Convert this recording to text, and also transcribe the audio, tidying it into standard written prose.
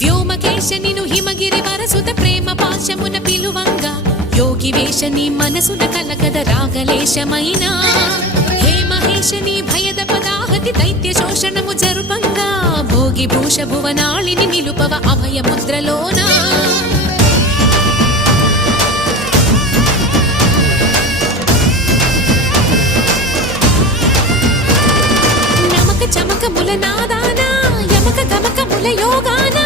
వ్యోమకేశ నిను హిమగిరి వరసుత ప్రేమ పాశమున పిలువంగా యోగి వేష నీ మనసున కలగద రాగలేశమైన హే మహేశ నీ భయద పదాహతి దైత్య శోషణము జరుపంగా భోగి భూష భువనాళిని నిలుపవ అభయ ముద్రలోనా నమక చమక ముల నాదానా యమక గమక ముల యోగానా